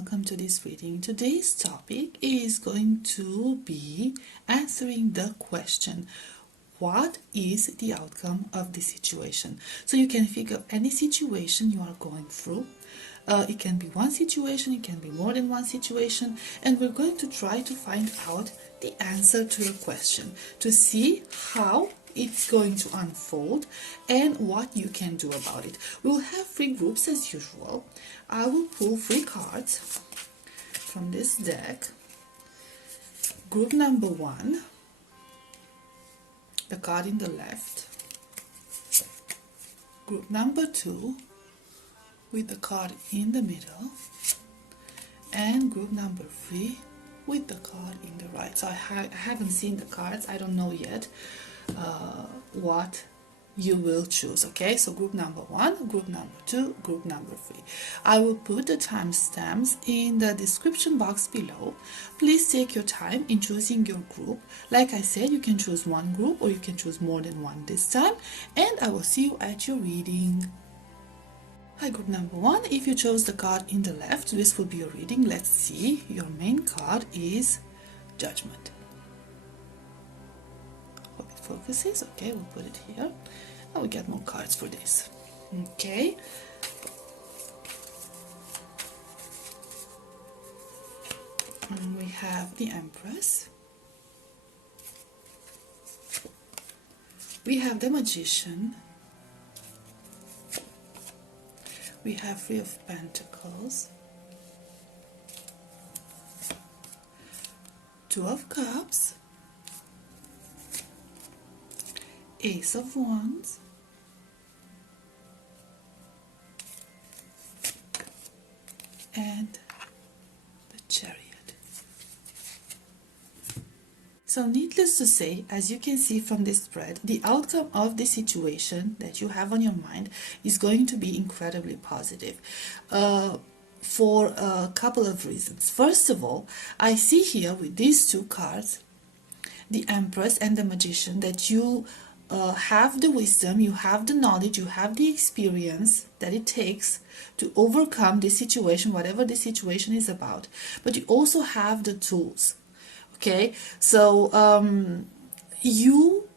welcome to this reading. Today's topic is going to be answering the question, what is the outcome of the situation? So you can figure any situation you are going through. It can be one situation, it can be more than one situation, and we're going to try to find out the answer to your question to see how it's going to unfold and what you can do about it. We'll have 3 groups as usual. I will pull 3 cards from this deck. Group number 1, the card in the left. Group number 2 with the card in the middle, and group number 3 with the card in the right. So I haven't seen the cards, I don't know yet what you will choose. Okay, so group number 1, group number 2, group number 3. I will put the timestamps in the description box below. Please take your time in choosing your group. Like I said, you can choose one group or you can choose more than one this time, and I will see you at your reading. Hi, group number 1. If you chose the card in the left, this will be your reading. Let's see. Your main card is Judgment. Hope it focuses. Okay, we'll put it here. Now we get more cards for this. Okay. And we have the Empress. We have the Magician. We have 3 of Pentacles, 2 of Cups, Ace of Wands, and the Chariot. So needless to say, as you can see from this spread, the outcome of the situation that you have on your mind is going to be incredibly positive for a couple of reasons. First of all, I see here with these 2 cards, the Empress and the Magician, that you have the wisdom, you have the knowledge, you have the experience that it takes to overcome this situation, whatever the situation is about, but you also have the tools. Okay, so you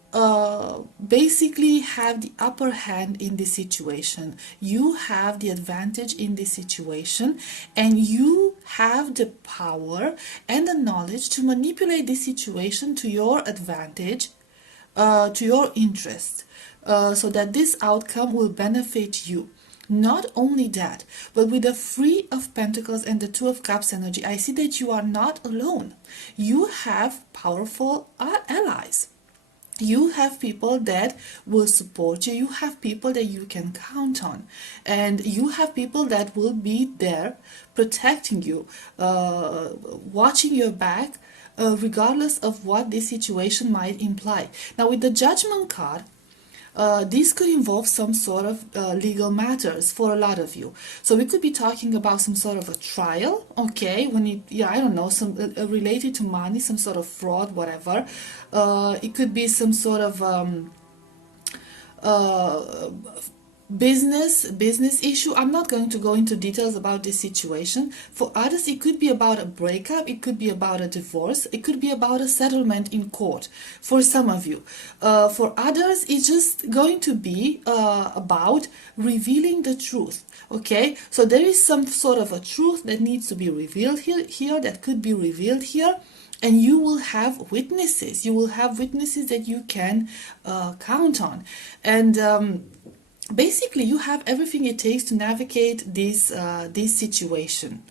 basically have the upper hand in this situation. You have the advantage in this situation, and you have the power and the knowledge to manipulate this situation to your advantage, to your interest, so that this outcome will benefit you. Not only that, but with the 3 of Pentacles and the 2 of Cups energy, I see that you are not alone. You have powerful allies. You have people that will support you. You have people that you can count on. And you have people that will be there protecting you, watching your back, regardless of what this situation might imply. Now, with the Judgment card, this could involve some sort of legal matters for a lot of you. So we could be talking about some sort of a trial, okay, when it, I don't know, some related to money, some sort of fraud, whatever. It could be some sort of business issue. I'm not going to go into details about this situation. For others, it could be about a breakup, it could be about a divorce, it could be about a settlement in court for some of you. For others, it's just going to be about revealing the truth. Okay, so there is some sort of a truth that needs to be revealed here that could be revealed here. And you will have witnesses. You will have witnesses that you can count on. And basically, you have everything it takes to navigate this situation.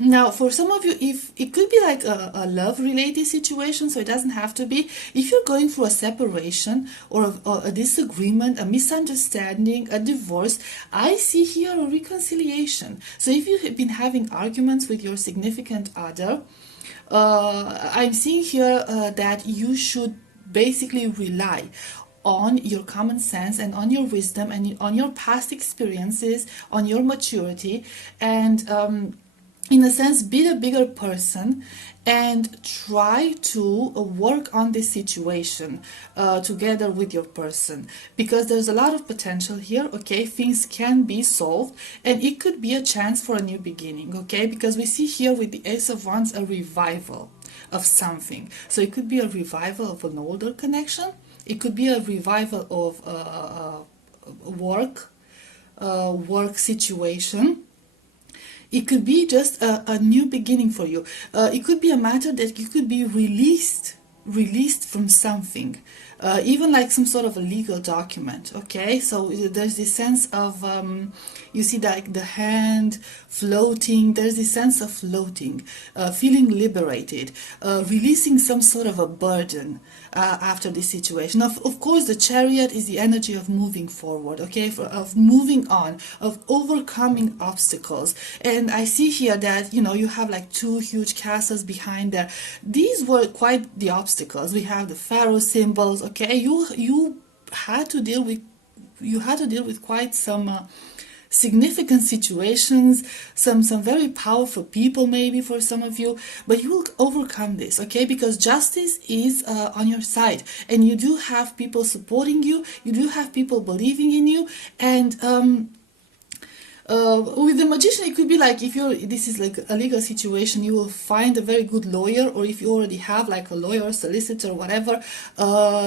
Now, for some of you, if it could be like a love-related situation, so it doesn't have to be. If you're going through a separation or a disagreement, a misunderstanding, a divorce, I see here a reconciliation. So if you have been having arguments with your significant other, I'm seeing here that you should basically rely on your common sense and on your wisdom and on your past experiences, on your maturity, and in a sense, be the bigger person and try to work on this situation together with your person, because there's a lot of potential here. Okay, things can be solved and it could be a chance for a new beginning. Okay, because we see here with the Ace of Wands a revival of something. So it could be a revival of an older connection, it could be a revival of work situation. It could be just a new beginning for you. It could be a matter that you could be released from something, even like some sort of a legal document. Okay, so there's this sense of you see like the hand floating. There's this sense of floating, feeling liberated, releasing some sort of a burden after this situation. Of course, the Chariot is the energy of moving forward, okay, of moving on, of overcoming obstacles. And I see here that, you know, you have like two huge castles behind there. These were quite the obstacles. We have the Pharaoh symbols, okay. You had to deal with quite some significant situations, some very powerful people maybe for some of you, but you will overcome this, okay, because justice is on your side, and you do have people supporting you, you do have people believing in you. And with the Magician, it could be like, if this is like a legal situation, you will find a very good lawyer, or if you already have like a lawyer, solicitor, whatever,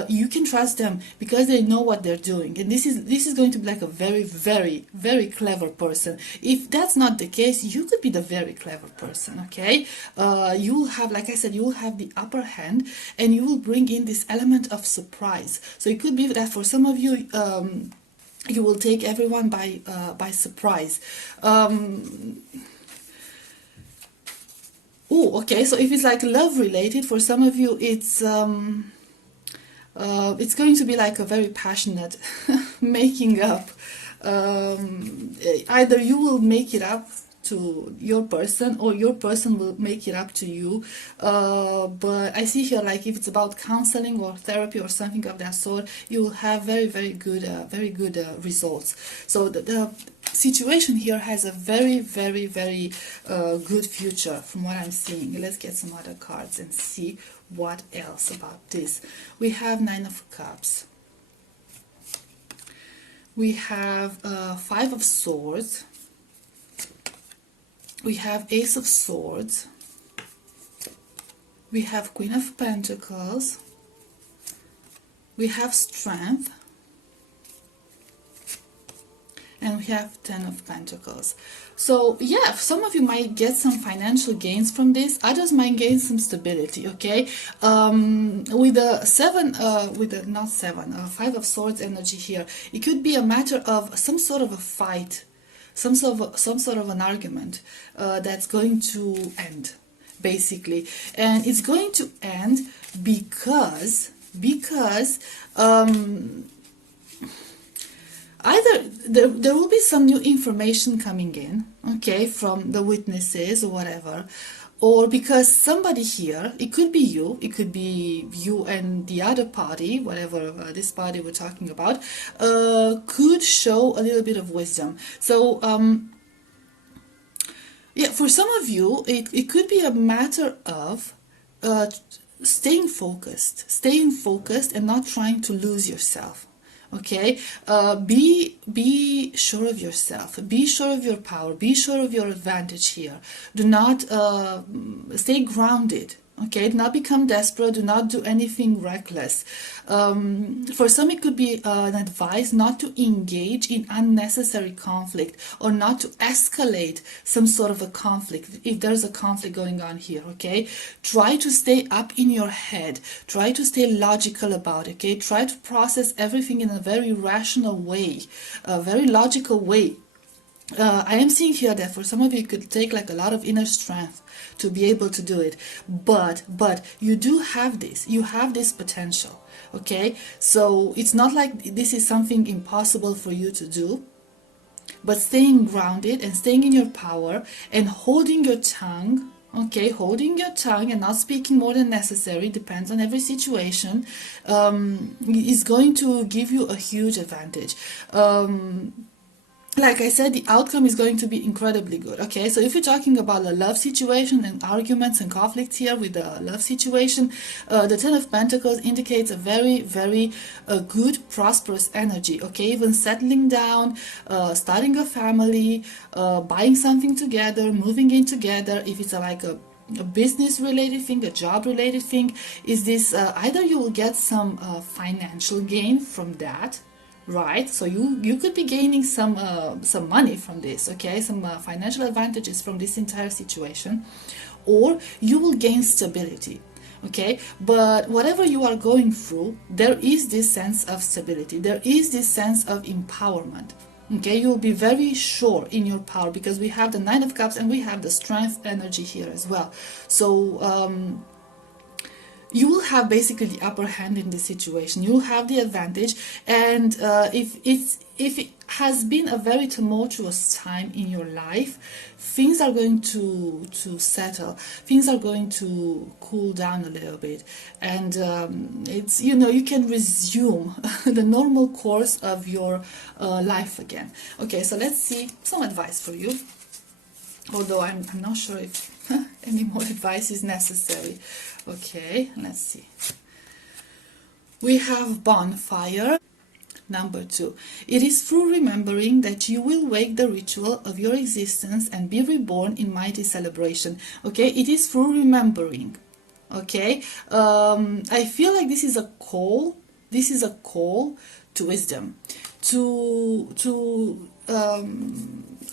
you can trust them because they know what they're doing. And this is going to be like a very, very, very clever person. If that's not the case, you could be the very clever person, okay? You will have, like I said, you will have the upper hand, and you will bring in this element of surprise. So it could be that for some of you, you will take everyone by surprise. Okay, so if it's like love related, for some of you, it's going to be like a very passionate making up. Either you will make it up to your person, or your person will make it up to you. But I see here, like if it's about counseling or therapy or something of that sort, you will have very, very good results. So the situation here has a very, very, very good future from what I'm seeing. Let's get some other cards and see what else about this. We have Nine of Cups. We have Five of Swords. We have Ace of Swords. We have Queen of Pentacles. We have Strength. And we have Ten of Pentacles. So yeah, some of you might get some financial gains from this. Others might gain some stability, okay? With the Five of Swords energy here, it could be a matter of some sort of a fight, some sort of an argument that's going to end, basically. And it's going to end because either there will be some new information coming in, okay, from the witnesses or whatever, or because somebody here, it could be you and the other party, whatever this party we're talking about, could show a little bit of wisdom. So yeah, for some of you, it could be a matter of staying focused and not trying to lose yourself. Okay, be sure of yourself, be sure of your power, be sure of your advantage here. Do not stay grounded. Okay, do not become desperate, do not do anything reckless. For some, it could be an advice not to engage in unnecessary conflict, or not to escalate some sort of a conflict if there's a conflict going on here, okay? Try to stay up in your head, try to stay logical about it, okay? Try to process everything in a very rational way, a very logical way. I am seeing here that for some of you, it could take like a lot of inner strength to be able to do it, but you do have this, you have this potential, okay? So it's not like this is something impossible for you to do, but staying grounded and staying in your power and holding your tongue, okay, holding your tongue and not speaking more than necessary, depends on every situation, is going to give you a huge advantage. like I said, the outcome is going to be incredibly good. Okay, so if you're talking about a love situation and arguments and conflicts here with the love situation, the Ten of Pentacles indicates a very, very good, prosperous energy. Okay, even settling down, starting a family, buying something together, moving in together. If it's like a business related thing, a job related thing, is this either you will get some financial gain from that, right? So you could be gaining some money from this, okay, some financial advantages from this entire situation, or you will gain stability. Okay, but whatever you are going through, there is this sense of stability, there is this sense of empowerment. Okay, you will be very sure in your power, because we have the Nine of Cups and we have the strength energy here as well. So you will have basically the upper hand in this situation. You will have the advantage, and if it has been a very tumultuous time in your life, things are going to settle. Things are going to cool down a little bit, and it's, you know, you can resume the normal course of your life again. Okay, so let's see some advice for you. Although I'm not sure if any more advice is necessary. Okay, let's see. We have bonfire. Number 2. It is through remembering that you will wake the ritual of your existence and be reborn in mighty celebration. Okay, it is through remembering. Okay, I feel like this is a call. This is a call to wisdom, to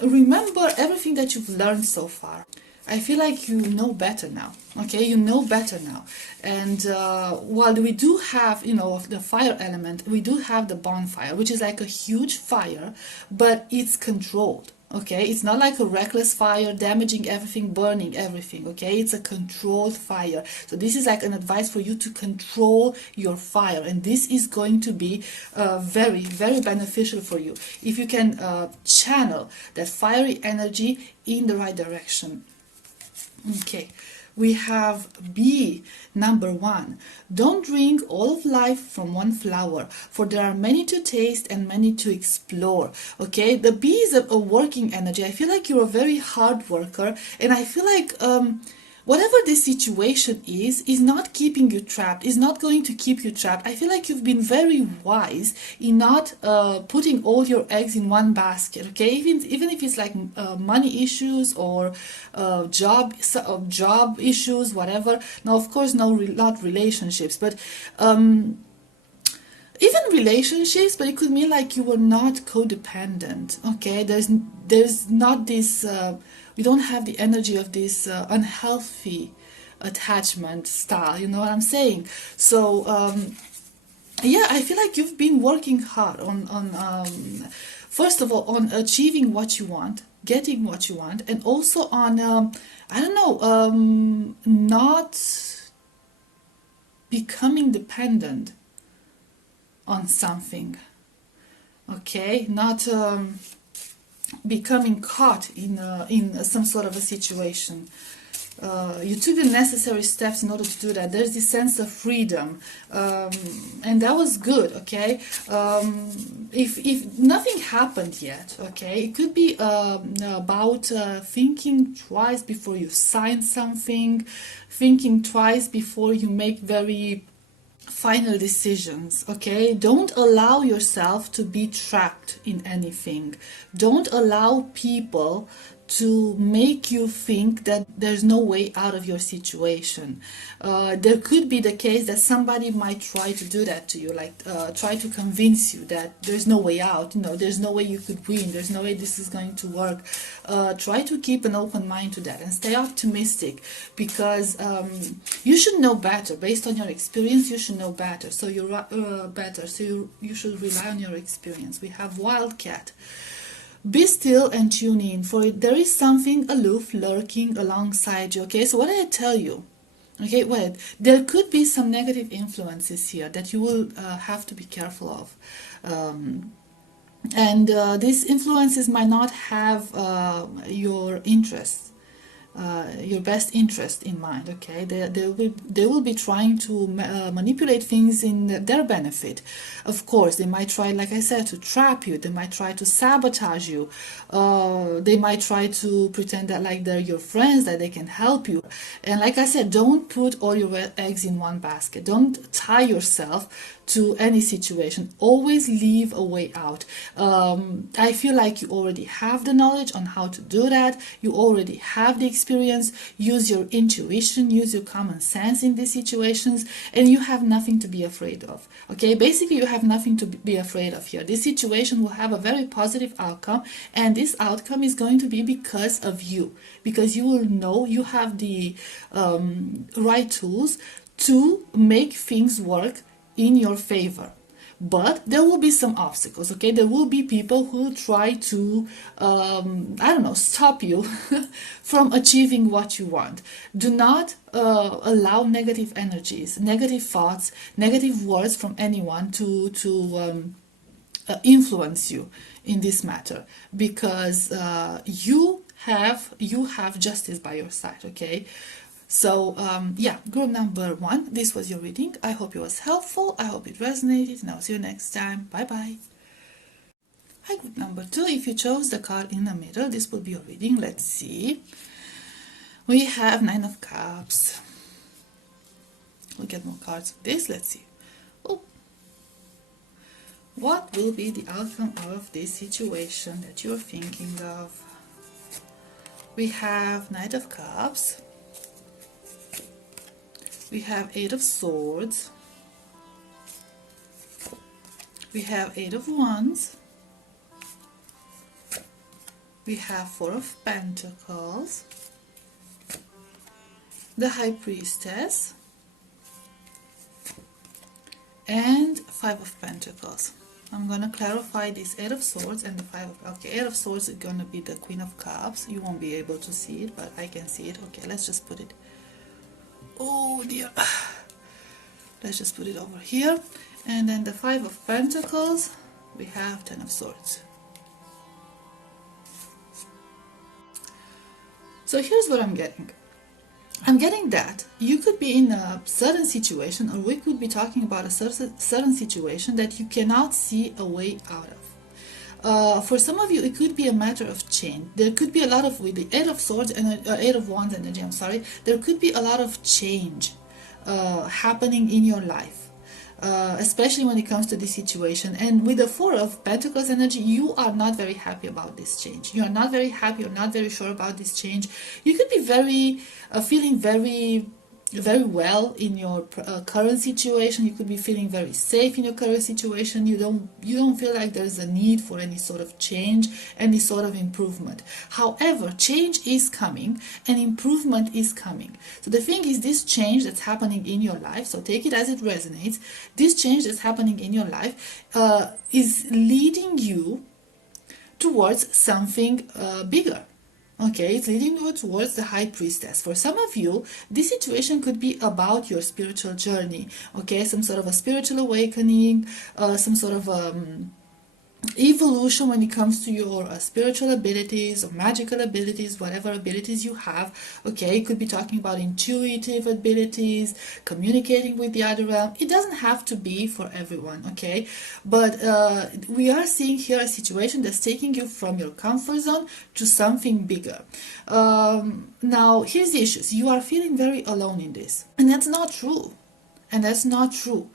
remember everything that you've learned so far. I feel like you know better now. Okay, you know better now. And while we do have, you know, the fire element, we do have the bonfire, which is like a huge fire, but it's controlled. Okay, it's not like a reckless fire damaging everything, burning everything. Okay, it's a controlled fire. So this is like an advice for you to control your fire, and this is going to be very, very beneficial for you if you can channel that fiery energy in the right direction. Okay, we have B, number 1. Don't drink all of life from one flower, for there are many to taste and many to explore. Okay, the B is a working energy. I feel like you're a very hard worker, and I feel like whatever this situation is not keeping you trapped, is not going to keep you trapped. I feel like you've been very wise in not putting all your eggs in one basket. Okay, even if it's like money issues or job issues, whatever. Now, of course, not relationships, but even relationships, but it could mean like you were not codependent. Okay, there's not this we don't have the energy of this unhealthy attachment style, you know what I'm saying? So yeah, I feel like you've been working hard on first of all on achieving what you want, getting what you want, and also on I don't know, not becoming dependent on something. Okay, not becoming caught in some sort of a situation. You took the necessary steps in order to do that. There's this sense of freedom, and that was good. Okay, if nothing happened yet, okay, it could be about thinking twice before you sign something, thinking twice before you make very final decisions. Okay, don't allow yourself to be trapped in anything. Don't allow people to make you think that there's no way out of your situation. There could be the case that somebody might try to do that to you, like try to convince you that there's no way out, you know, there's no way you could win, there's no way this is going to work. Try to keep an open mind to that and stay optimistic, because you should know better. Based on your experience, you should know better. So you're better. So you should rely on your experience. We have Wildcat. Be still and tune in, for there is something aloof lurking alongside you. Okay, so what did I tell you? Okay, well, there could be some negative influences here that you will have to be careful of. And these influences might not have your interests. your best interest in mind. Okay, they will be trying to manipulate things in their benefit. Of course, they might try, like I said, to trap you. They might try to sabotage you. They might try to pretend that like they're your friends, that they can help you. And like I said, don't put all your eggs in one basket. Don't tie yourself to any situation. Always leave a way out. I feel like you already have the knowledge on how to do that. You already have the experience. Use your intuition, use your common sense in these situations, and you have nothing to be afraid of. Okay, basically you have nothing to be afraid of here. This situation will have a very positive outcome, and this outcome is going to be because of you, because you will know you have the right tools to make things work in your favor. But there will be some obstacles. Okay, there will be people who try to I don't know, stop you from achieving what you want. Do not allow negative energies, negative thoughts, negative words from anyone to influence you in this matter, because you have justice by your side. Okay, so yeah, group number 1, this was your reading. I hope it was helpful. I hope it resonated, and I'll see you next time. Bye bye. Hi, group number 2. If you chose the card in the middle, this will be your reading. Let's see. We have 9 of Cups. We'll get more cards of this. Let's see. Oh. What will be the outcome of this situation that you're thinking of? We have Knight of Cups. We have 8 of Swords. We have 8 of Wands. We have 4 of Pentacles. The High Priestess. And 5 of Pentacles. I'm going to clarify this 8 of Swords and the 5 of... Okay, 8 of Swords is going to be the Queen of Cups. You won't be able to see it, but I can see it. Okay, let's just put it... Oh dear. Let's just put it over here. And then the 5 of Pentacles, we have 10 of Swords. So here's what I'm getting. I'm getting that you could be in a certain situation, or we could be talking about a certain situation that you cannot see a way out of. For some of you, it could be a matter of change. There could be a lot of, with the 8 of Swords and 8 of Wands energy, I'm sorry, there could be a lot of change happening in your life, especially when it comes to this situation. And with the 4 of Pentacles energy, you are not very happy about this change. You are not very happy, you're not very sure about this change. You could be feeling very well in your current situation. You could be feeling very safe in your current situation. You don't feel like there's a need for any sort of change, any sort of improvement. However, change is coming and improvement is coming. So the thing is, this change that's happening in your life, so take it as it resonates, this change that's happening in your life is leading you towards something bigger. Okay, it's leading you towards the High Priestess. For some of you, this situation could be about your spiritual journey. Okay, some sort of a spiritual awakening, some sort of evolution when it comes to your spiritual abilities or magical abilities, whatever abilities you have. Okay, it could be talking about intuitive abilities, communicating with the other realm. It doesn't have to be for everyone, okay, but we are seeing here a situation that's taking you from your comfort zone to something bigger. Now here's the issues. You are feeling very alone in this, and that's not true. And that's not true,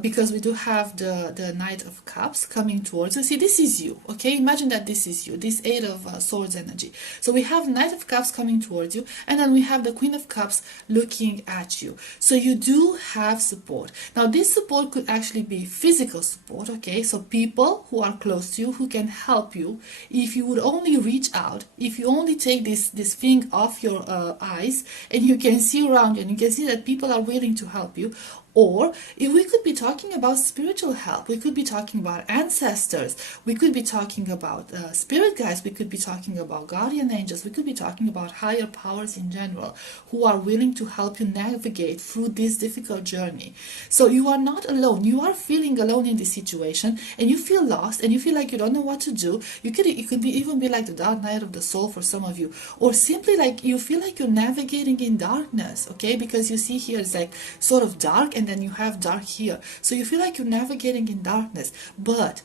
because we do have the Knight of Cups coming towards you. See, this is you, okay? Imagine that this is you, this 8 of Swords energy. So we have Knight of Cups coming towards you, and then we have the Queen of Cups looking at you. So you do have support. Now, this support could actually be physical support, okay? So people who are close to you, who can help you. If you would only reach out, if you only take this thing off your eyes, and you can see around you, and you can see that people are willing to help you, Or if we could be talking about spiritual help, we could be talking about ancestors, we could be talking about spirit guides, we could be talking about guardian angels, we could be talking about higher powers in general who are willing to help you navigate through this difficult journey. So you are not alone. You are feeling alone in this situation, and you feel lost, and you feel like you don't know what to do. It could be even be like the dark night of the soul for some of you, or simply like you feel like you're navigating in darkness, okay? Because you see here it's like sort of dark, and then you have dark here, so you feel like you're navigating in darkness. But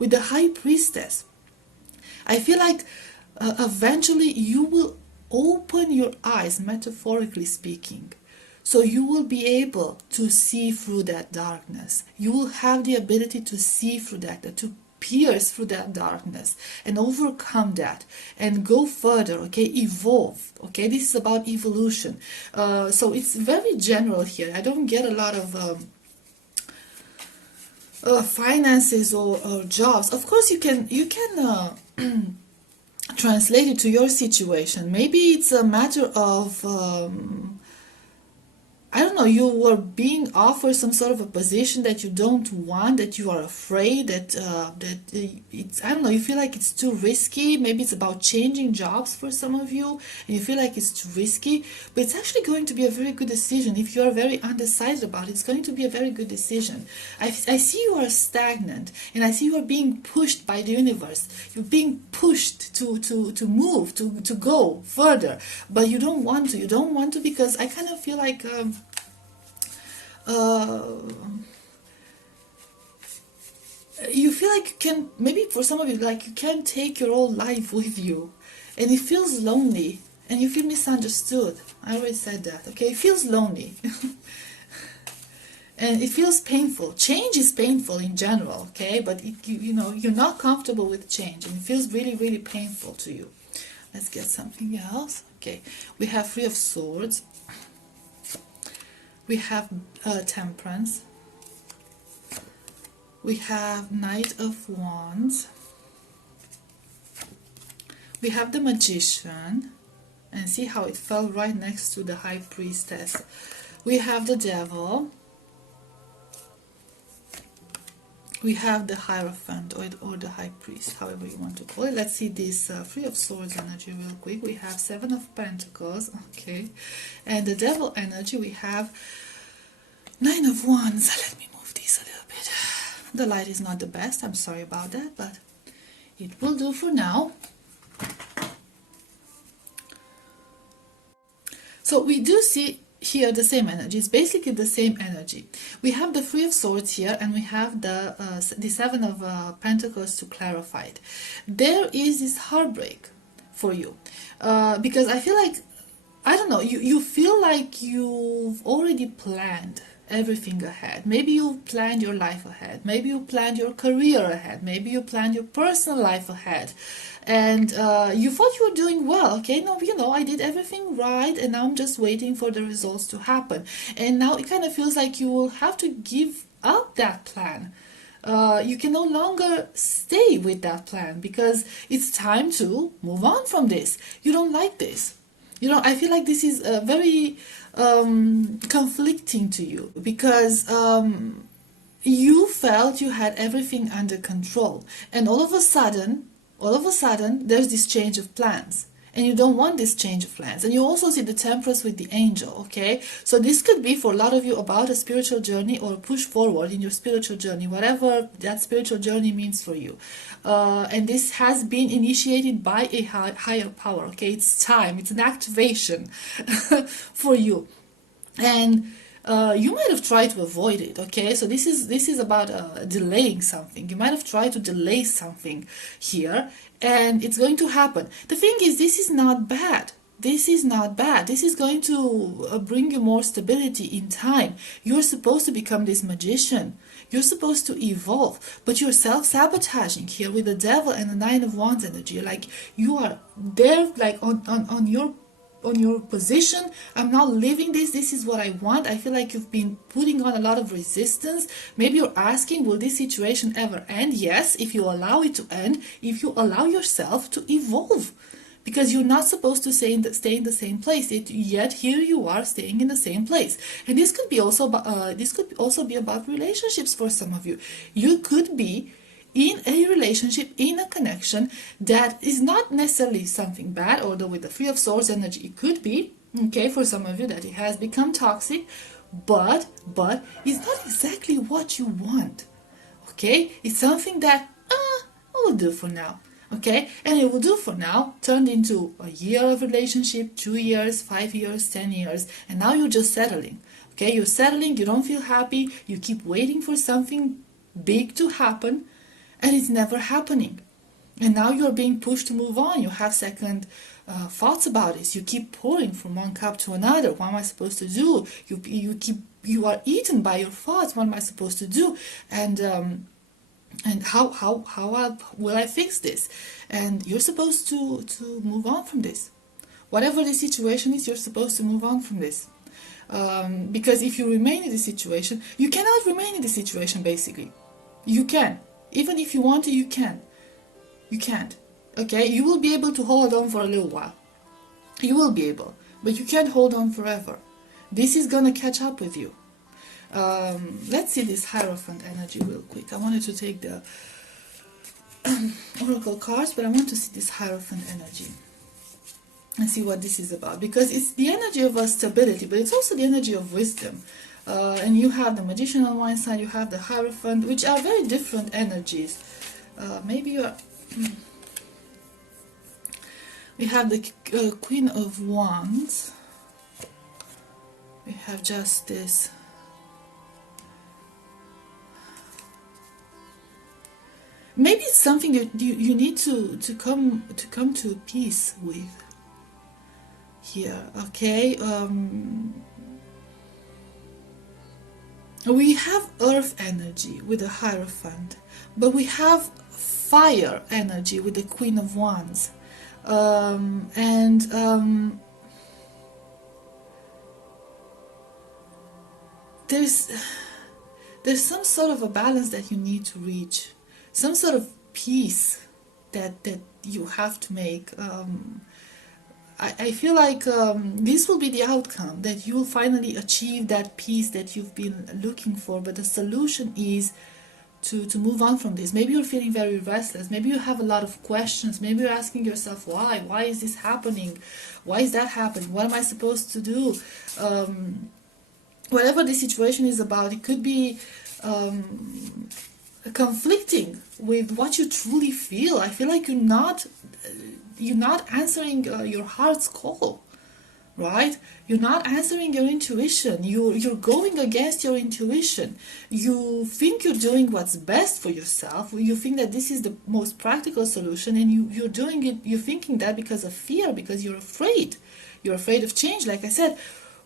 with the high priestess, I feel like eventually you will open your eyes, metaphorically speaking, so you will be able to see through that darkness. You will have the ability to see through that, to pierce through that darkness and overcome that and go further, okay? Evolve, okay? This is about evolution. So it's very general here. I don't get a lot of finances or jobs. Of course, you can translate it to your situation. Maybe it's a matter of I don't know, you were being offered some sort of a position that you don't want, that you are afraid, that it's, I don't know, you feel like it's too risky. Maybe it's about changing jobs for some of you, and you feel like it's too risky, but it's actually going to be a very good decision. If you are very undecided about it, it's going to be a very good decision. I see you are stagnant, and I see you are being pushed by the universe. You're being pushed to move, to go further, but you don't want to. You don't want to because I kind of feel like you feel like you can, maybe for some of you, like you can't take your whole life with you, and it feels lonely, and you feel misunderstood. I already said that, okay? It feels lonely. And it feels painful. Change is painful in general, okay? But you know, you're not comfortable with change, and it feels really, really painful to you. Let's get something else. Okay, we have Three of Swords. We have Temperance. We have Knight of Wands. We have the Magician. And see how it fell right next to the High Priestess. We have the Devil. We have the Hierophant or the High Priest, however you want to call it. Let's see this Three of Swords energy real quick. We have Seven of Pentacles, okay. And the Devil energy, we have Nine of Wands. Let me move this a little bit. The light is not the best, I'm sorry about that, but it will do for now. So we do see here the same energy. It's basically the same energy. We have the Three of Swords here, and we have the Seven of Pentacles to clarify it. There is this heartbreak for you because I feel like, I don't know, you feel like you've already planned everything ahead. Maybe you planned your life ahead. Maybe you planned your career ahead. Maybe you planned your personal life ahead. And you thought you were doing well. Okay, no, you know, I did everything right, and now I'm just waiting for the results to happen. And now it kind of feels like you will have to give up that plan. You can no longer stay with that plan because it's time to move on from this. You don't like this. You know, I feel like this is very conflicting to you because you felt you had everything under control, and all of a sudden there's this change of plans, and you don't want this change of plans. And you also see the Temperance with the Angel, okay? So this could be for a lot of you about a spiritual journey or a push forward in your spiritual journey, whatever that spiritual journey means for you. And this has been initiated by a higher power, okay? It's time, it's an activation for you. And you might have tried to avoid it, okay? So this is about delaying something. You might have tried to delay something here, and it's going to happen. The thing is, this is not bad. This is not bad. This is going to bring you more stability in time. You're supposed to become this magician. You're supposed to evolve, but you're self-sabotaging here with the Devil and the Nine of Wands energy. Like, you are there, like on your position. I'm not living this. This is what I want. I feel like you've been putting on a lot of resistance. Maybe you're asking, will this situation ever end? Yes, if you allow it to end, if you allow yourself to evolve. because you're not supposed to stay in the same place. Yet here you are staying in the same place. And this could be also be about relationships for some of you. You could be in a relationship, in a connection that is not necessarily something bad, although with the Three of Swords energy it could be, okay, for some of you, that it has become toxic, but it's not exactly what you want, okay? It's something that will do for now, okay? And it will do for now turned into a year of relationship, 2 years, 5 years, 10 years, and now you're just settling, okay? You're settling, you don't feel happy, you keep waiting for something big to happen, and it's never happening. And now you're being pushed to move on. You have second thoughts about this. You keep pouring from one cup to another. What am I supposed to do? You are eaten by your thoughts. What am I supposed to do? And how will I fix this? And you're supposed to move on from this. Whatever the situation is, you're supposed to move on from this. Because if you remain in this situation, you cannot remain in this situation, basically. You can. Even if you want to, you can. You can't. Okay? You will be able to hold on for a little while. You will be able. But you can't hold on forever. This is going to catch up with you. Let's see this Hierophant energy real quick. I wanted to take the Oracle cards, but I want to see this Hierophant energy and see what this is about. Because it's the energy of stability, but it's also the energy of wisdom. And you have the Magician on one side, you have the Hierophant, which are very different energies. Maybe you are... We have the Queen of Wands. We have Justice. Maybe it's something that you need to come to peace with here, okay? We have earth energy with the Hierophant, but we have fire energy with the Queen of Wands. There's some sort of a balance that you need to reach, some sort of peace that you have to make. I feel like this will be the outcome, that you will finally achieve that peace that you've been looking for, but the solution is to move on from this. Maybe you're feeling very restless, maybe you have a lot of questions, maybe you're asking yourself, why is this happening, why is that happening, what am I supposed to do? Whatever the situation is about, it could be conflicting with what you truly feel. I feel like you're not answering your heart's call, right? You're not answering your intuition. You're going against your intuition. You think you're doing what's best for yourself. You think that this is the most practical solution, and you're doing it, you're thinking that because of fear, because you're afraid. You're afraid of change, like I said.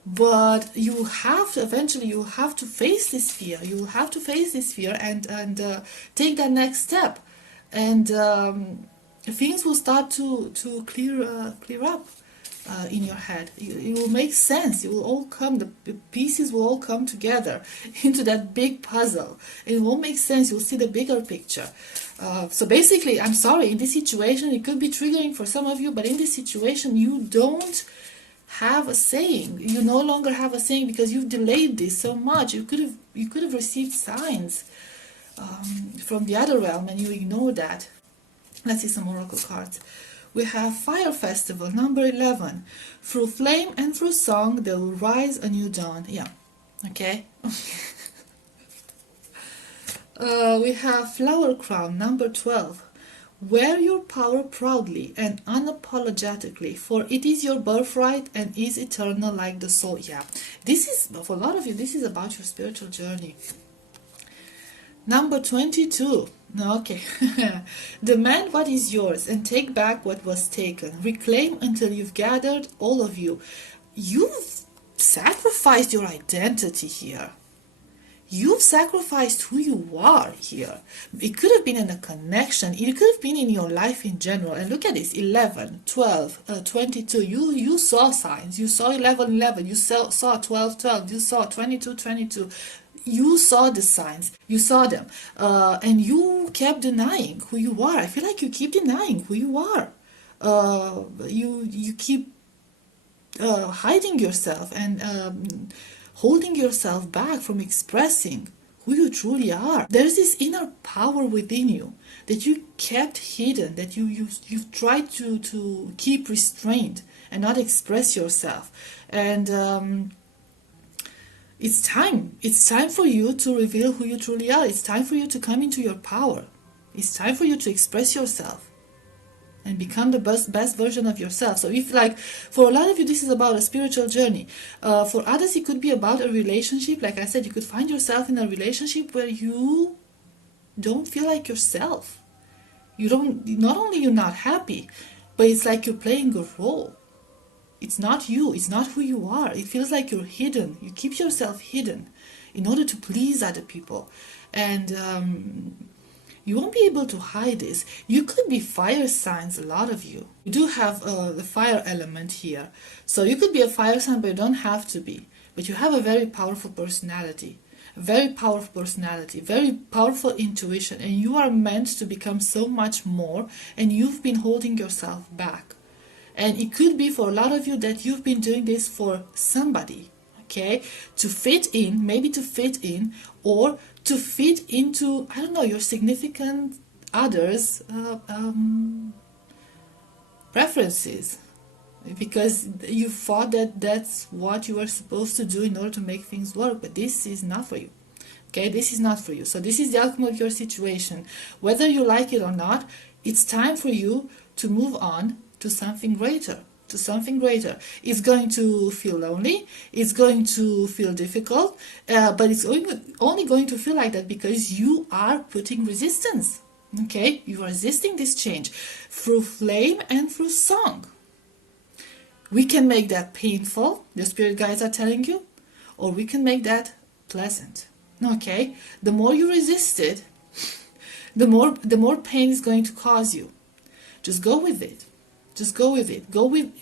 But you have to eventually, you have to face this fear. You will have to face this fear and take that next step. And things will start to clear up in your head. It will make sense. It will all come, the pieces will all come together into that big puzzle. It will make sense. You'll see the bigger picture. So basically, I'm sorry, in this situation, it could be triggering for some of you, but in this situation, you don't have a saying. You no longer have a saying because you've delayed this so much. You could have received signs from the other realm and you ignore that. Let's see some oracle cards. We have Fire Festival, number 11. Through flame and through song, there will rise a new dawn. Yeah, okay. We have Flower Crown, number 12. Wear your power proudly and unapologetically, for it is your birthright and is eternal like the soul. Yeah, this is, for a lot of you, this is about your spiritual journey. Number 22. Okay. Demand what is yours and take back what was taken. Reclaim until you've gathered all of you. You've sacrificed your identity here. You've sacrificed who you are here. It could have been in a connection. It could have been in your life in general. And look at this, 11, 12, 22. You saw signs. You saw 11, 11. You saw 12, 12. You saw 22, 22. You saw the signs. You saw them. And you kept denying who you are. I feel like you keep denying who you are. You keep hiding yourself and holding yourself back from expressing who you truly are. There's this inner power within you that you kept hidden, that you've tried to keep restrained and not express yourself. And it's time. It's time for you to reveal who you truly are. It's time for you to come into your power. It's time for you to express yourself and become the best version of yourself. So if, like, for a lot of you, this is about a spiritual journey. For others, it could be about a relationship. Like I said, you could find yourself in a relationship where you don't feel like yourself. You don't, not only you're not happy, but it's like you're playing a role. It's not you. It's not who you are. It feels like you're hidden. You keep yourself hidden in order to please other people. And you won't be able to hide this. You could be fire signs, a lot of you. You do have the fire element here. So you could be a fire sign, but you don't have to be. But you have a very powerful personality. Very powerful intuition. And you are meant to become so much more. And you've been holding yourself back. And it could be for a lot of you that you've been doing this for somebody. Okay? To fit in, maybe to fit in, or to fit into, I don't know, your significant others' preferences, because you thought that that's what you were supposed to do in order to make things work, but this is not for you. Okay, this is not for you. So this is the outcome of your situation. Whether you like it or not, it's time for you to move on to something greater. To something greater. It's going to feel lonely, it's going to feel difficult, but it's only going to feel like that because you are putting resistance. Okay, you are resisting this change through flame and through song. We can make that painful, your spirit guides are telling you, or we can make that pleasant. Okay, the more you resist it, the more pain is going to cause you. Just go with it. Just go with it. Go with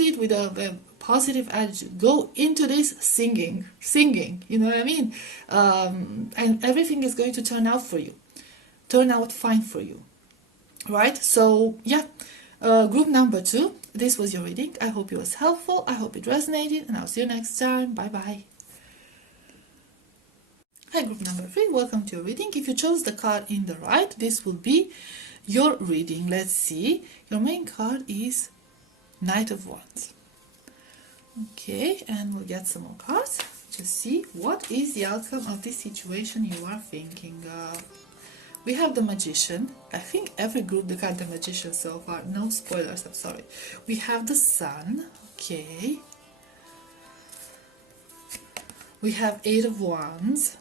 it with a positive attitude. Go into this singing. You know what I mean? And everything is going to turn out for you. Turn out fine for you. Right? So yeah, group number 2. This was your reading. I hope it was helpful. I hope it resonated, and I'll see you next time. Bye bye. Hi, group number 3. Welcome to your reading. If you chose the card in the right, this will be your reading. Let's see. Your main card is Knight of Wands. Okay, and we'll get some more cards to see what is the outcome of this situation you are thinking of. We have the Magician. I think every group got the Magician so far. No spoilers, I'm sorry. We have the Sun. Okay. We have 8 of Wands.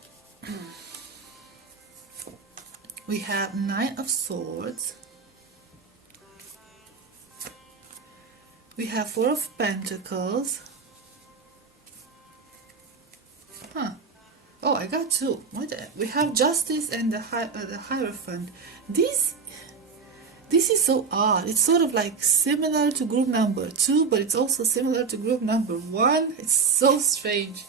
We have 9 of Swords. We have 4 of Pentacles. Oh, I got 2. We have Justice and the Hierophant. This is so odd. It's sort of like similar to group number 2, but it's also similar to group number 1. It's so strange.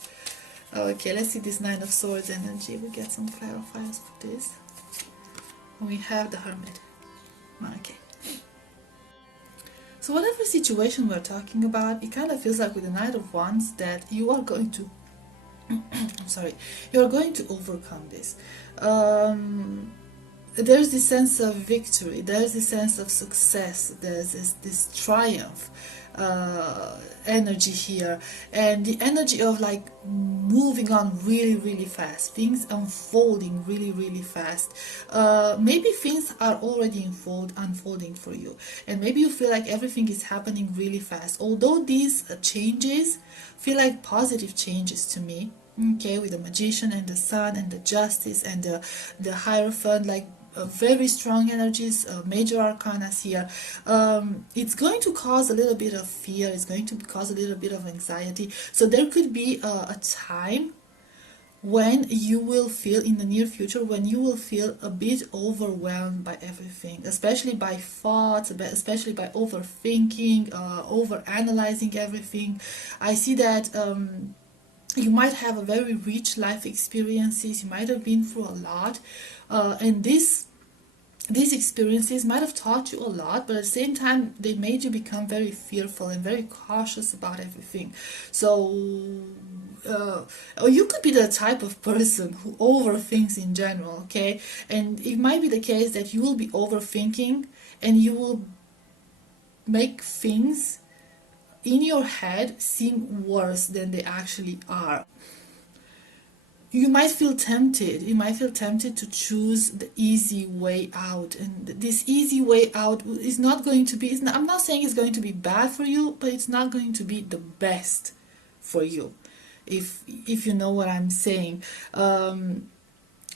Okay, let's see this 9 of Swords energy. We get some clarifiers for this. We have the Hermit. Okay. So whatever situation we're talking about, it kind of feels like with the Knight of Wands that you are going to I'm sorry, you are going to overcome this. There's this sense of victory, there's this sense of success, there's this triumph energy here, and the energy of like moving on really fast, things unfolding really fast. Maybe things are already unfolding for you, and maybe you feel like everything is happening really fast, although these changes feel like positive changes to me. Okay, with the Magician and the Sun and the Justice and the Hierophant, like very strong energies, major arcana here. It's going to cause a little bit of fear, it's going to cause a little bit of anxiety. So there could be a time when you will feel, in the near future, when you will feel a bit overwhelmed by everything, especially by thoughts, especially by overthinking, over analyzing everything. I see that you might have a very rich life experiences, you might have been through a lot, and this these experiences might have taught you a lot, but at the same time they made you become very fearful and very cautious about everything. So or you could be the type of person who overthinks in general, okay? And it might be the case that you will be overthinking and you will make things in your head seem worse than they actually are. You might feel tempted. You might feel tempted to choose the easy way out, and this easy way out is not going to be. I'm not saying it's going to be bad for you, but it's not going to be the best for you, if you know what I'm saying.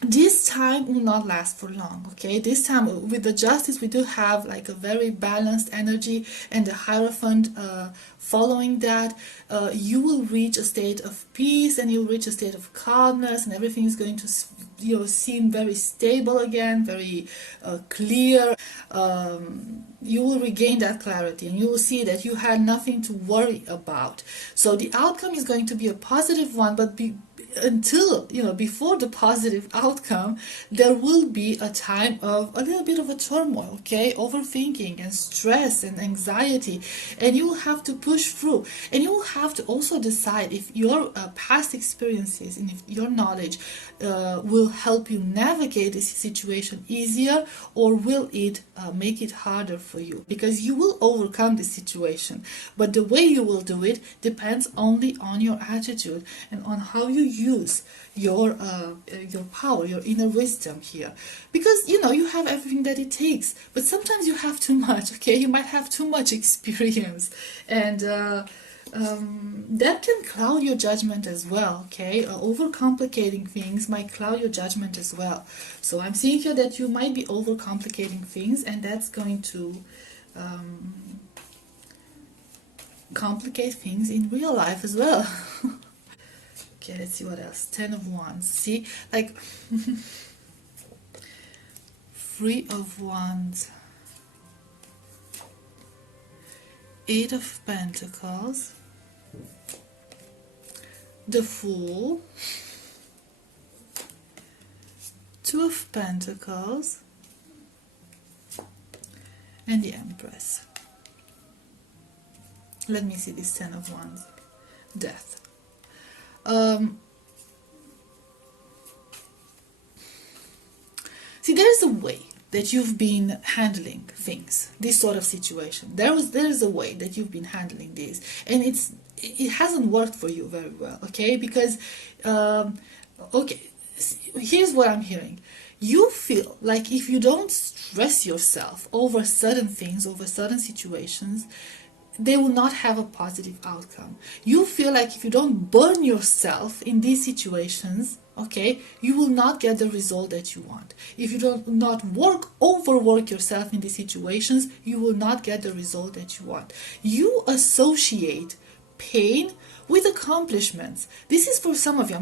This time will not last for long, okay? This time with the justice, we do have like a very balanced energy, and the hierophant following that, you will reach a state of peace, and you'll reach a state of calmness, and everything is going to seem very stable again, very clear. You will regain that clarity, and you will see that you had nothing to worry about. So the outcome is going to be a positive one, but until, before the positive outcome, there will be a time of a little bit of a turmoil, okay? Overthinking and stress and anxiety, and you will have to push through, and you will have to also decide if your past experiences and if your knowledge will help you navigate this situation easier, or will it make it harder for you, because you will overcome the situation, but the way you will do it depends only on your attitude and on how you use your power, your inner wisdom here, because you have everything that it takes, but sometimes you have too much, okay? You might have too much experience, and that can cloud your judgment as well, okay? Overcomplicating things might cloud your judgment as well. So I'm seeing here that you might be overcomplicating things, and that's going to complicate things in real life as well. Okay, let's see what else. 10 of Wands. See, like 3 of Wands, 8 of Pentacles, the Fool, 2 of Pentacles, and the Empress. Let me see this 10 of Wands. Death. See, there's a way that you've been handling things, this sort of situation. There's a way that you've been handling this, and it hasn't worked for you very well, okay? Because okay, here's what I'm hearing. You feel like if you don't stress yourself over certain things, over certain situations, they will not have a positive outcome. You feel like if you don't burn yourself in these situations, okay, you will not get the result that you want. If you do not overwork yourself in these situations, you will not get the result that you want. You associate pain with accomplishments. This is for some of you.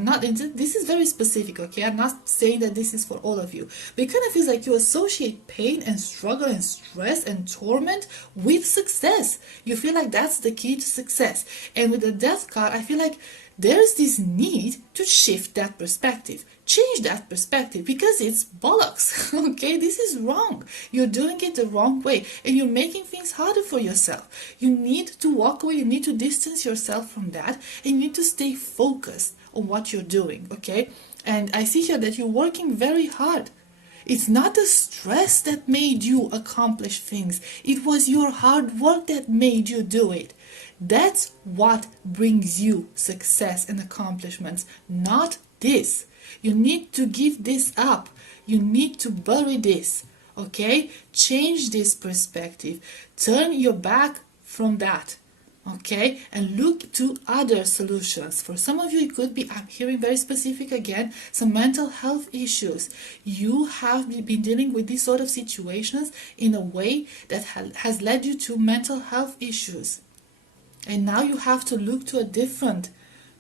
This is very specific, okay? I'm not saying that this is for all of you. But it kind of feels like you associate pain and struggle and stress and torment with success. You feel like that's the key to success. And with the Death card, I feel like there's this need to shift that perspective. Change that perspective, because it's bollocks, okay? This is wrong. You're doing it the wrong way, and you're making things harder for yourself. You need to walk away, you need to distance yourself from that, and you need to stay focused on what you're doing, okay? And I see here that you're working very hard. It's not the stress that made you accomplish things. It was your hard work that made you do it. That's what brings you success and accomplishments, not this. You need to give this up. You need to bury this, okay? Change this perspective. Turn your back from that, okay? And look to other solutions. For some of you, it could be, I'm hearing very specific again, some mental health issues. You have been dealing with these sort of situations in a way that has led you to mental health issues. And now you have to look to a different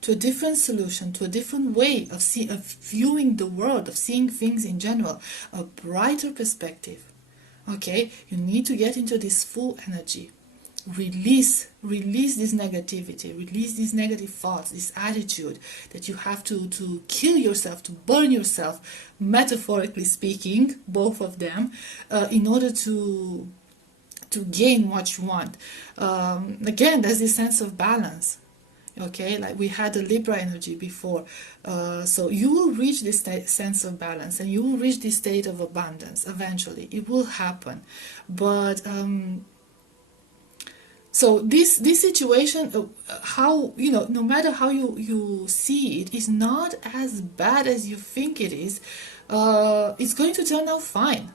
solution, to a different way of viewing the world, of seeing things in general, a brighter perspective. Okay, you need to get into this full energy. release this negativity, release these negative thoughts, this attitude that you have to kill yourself, to burn yourself, metaphorically speaking, both of them, in order to gain what you want. Again, there's this sense of balance. Okay, like we had the Libra energy before, so you will reach this sense of balance, and you will reach this state of abundance eventually. It will happen, but so this situation, how, you know, no matter how you see it, is not as bad as you think it is. It's going to turn out fine.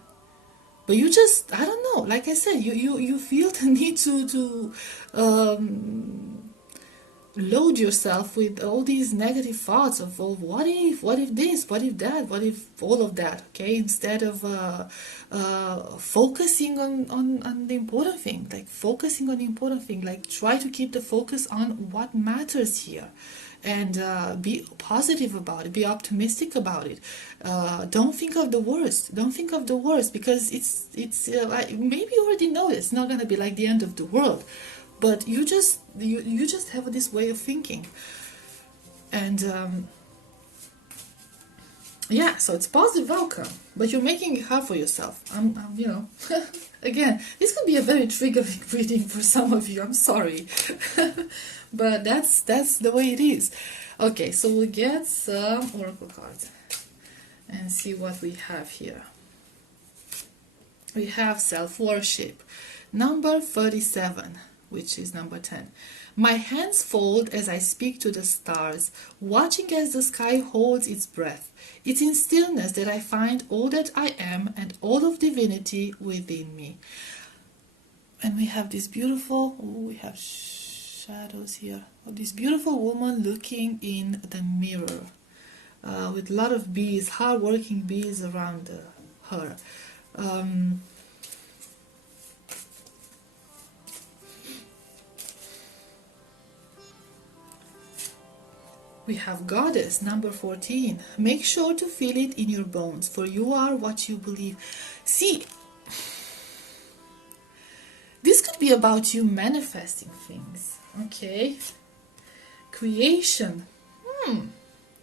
But you just, I don't know, like I said, you feel the need to load yourself with all these negative thoughts of, oh, what if this, what if that, what if all of that, okay, instead of focusing on the important thing, like try to keep the focus on what matters here, and be positive about it, be optimistic about it. Don't think of the worst, because it's maybe you already know it's not going to be like the end of the world, but you just have this way of thinking, and yeah, so it's positive outcome, but you're making it hard for yourself. I'm you know, again, this could be a very triggering reading for some of you. I'm sorry, but that's the way it is. Okay, so we'll get some oracle cards and see what we have here. We have self-worship, number 37, which is number 10. My hands fold as I speak to the stars, watching as the sky holds its breath. It's in stillness that I find all that I am and all of divinity within me. And we have this beautiful, we have shadows here, of this beautiful woman looking in the mirror, with a lot of bees, hard-working bees around her. We have Goddess, number 14. Make sure to feel it in your bones, for you are what you believe. See, this could be about you manifesting things, okay? Creation.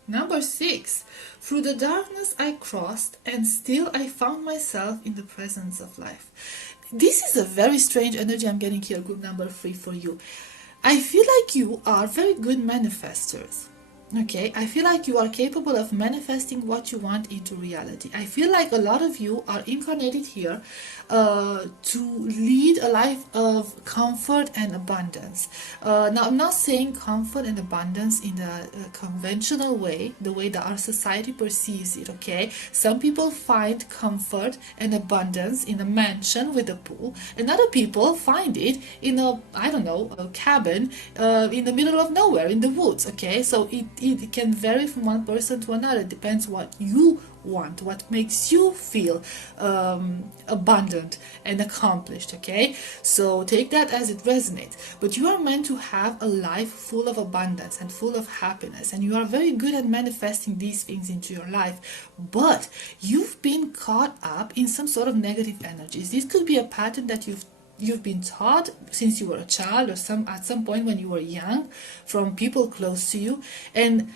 Number 6. Through the darkness I crossed, and still I found myself in the presence of life. This is a very strange energy I'm getting here, group number 3 for you. I feel like you are very good manifestors. Okay, I feel like you are capable of manifesting what you want into reality. I feel like a lot of you are incarnated here to lead a life of comfort and abundance. Now, I'm not saying comfort and abundance in the conventional way, the way that our society perceives it, okay? Some people find comfort and abundance in a mansion with a pool, and other people find it in a, I don't know, a cabin in the middle of nowhere, in the woods, okay? So it can vary from one person to another. It depends what you want, what makes you feel abundant and accomplished, okay? So take that as it resonates. But you are meant to have a life full of abundance and full of happiness, and you are very good at manifesting these things into your life. But you've been caught up in some sort of negative energies. This could be a pattern that you've been taught since you were a child, or at some point when you were young, from people close to you, and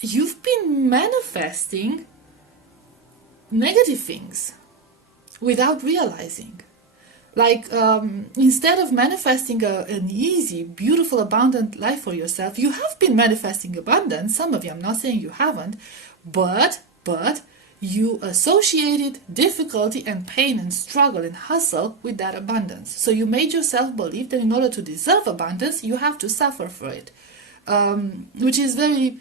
you've been manifesting negative things without realizing. Like, instead of manifesting an easy, beautiful, abundant life for yourself, you have been manifesting abundance. Some of you, I'm not saying you haven't, but you associated difficulty and pain and struggle and hustle with that abundance. So you made yourself believe that in order to deserve abundance, you have to suffer for it, which is very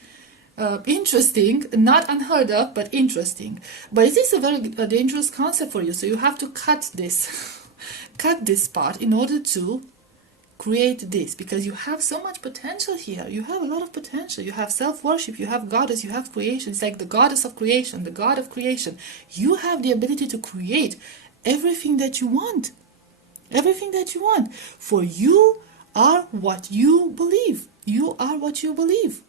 interesting, not unheard of, but interesting. But it is a very dangerous concept for you. So you have to cut this, cut this part in order to create this, because you have so much potential here. You have a lot of potential. You have self-worship, you have goddess, you have creation. It's like the goddess of creation, the god of creation. You have the ability to create everything that you want. Everything that you want. For you are what you believe. You are what you believe.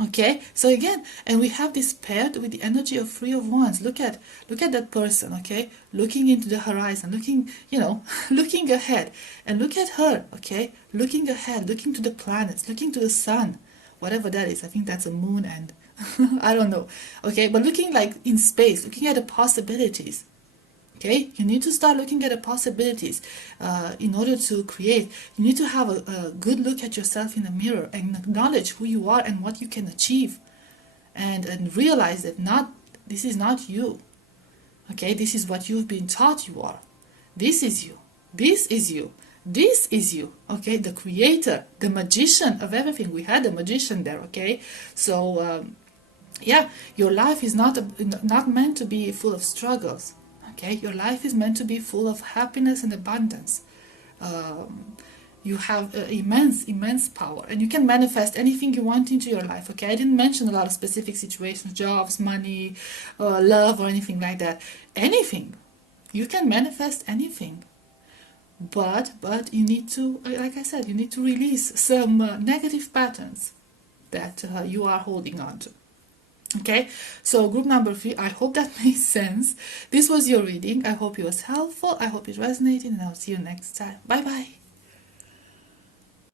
Okay, so again, and we have this paired with the energy of Three of Wands. Look at that person, okay, looking into the horizon, looking, looking ahead, and look at her, okay, looking ahead, looking to the planets, looking to the sun, whatever that is. I think that's a moon, and I don't know, okay, but looking like in space, looking at the possibilities. Okay, you need to start looking at the possibilities in order to create. You need to have a good look at yourself in the mirror and acknowledge who you are and what you can achieve, and realize that this is not you. Okay, this is what you've been taught you are. This is you. This is you. This is you. Okay, the creator, the magician of everything. We had a magician there. Okay, so yeah, your life is not meant to be full of struggles. Okay, your life is meant to be full of happiness and abundance. Um, you have immense power, and you can manifest anything you want into your life. Okay, I didn't mention a lot of specific situations, jobs, money, love, or anything like that. Anything, you can manifest anything. But you need to, like I said, you need to release some negative patterns that you are holding on to. Okay, so group number 3, I hope that made sense. This was your reading. I hope it was helpful. I hope it resonated, and I'll see you next time. Bye bye.